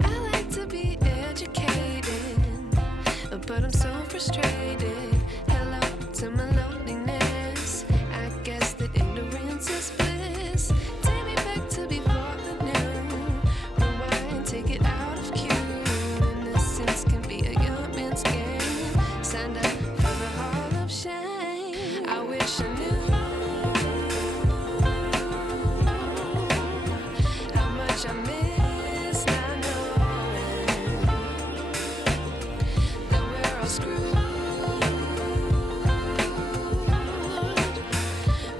I like to be educated, but I'm so frustrated. Hello to my loneliness. I guess that ignorance is bliss. Take me back to before the new. Rewind, take it out of cue. Innocence can be a young man's game. Signed up for the hall of shame. I wish I knew how much I miss not knowing that we're all screwed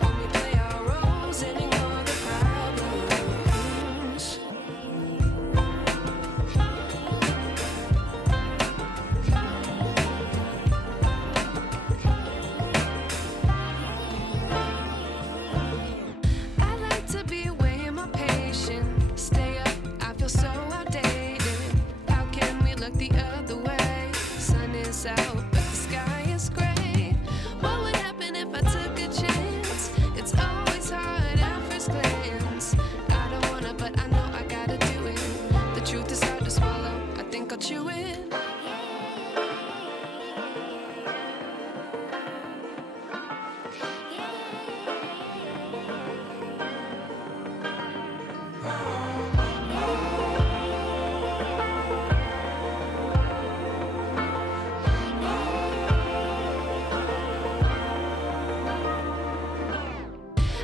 when we play our roles and ignore the problems. I like to be weighing my patience. Stay up, I feel so outdated. How can we look the other way? Sun is out, but the sky is gray. What would happen if I took a chance? It's always hard at first glance. I don't wanna, but I know I gotta do it. The truth is hard to swallow. I think I'll chew it.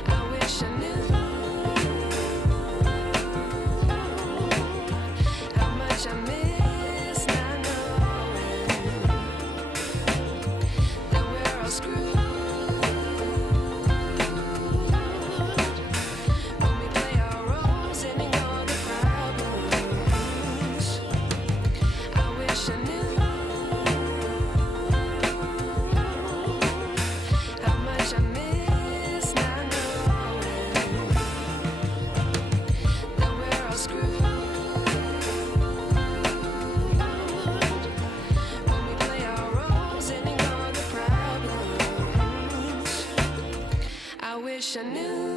I wish I knew how much I miss not knowing that we're all screwed when we play our roles and ignore the problems. I wish I knew how much I miss not knowing that we're all screwed when we play our roles and ignore the problems. I wish I knew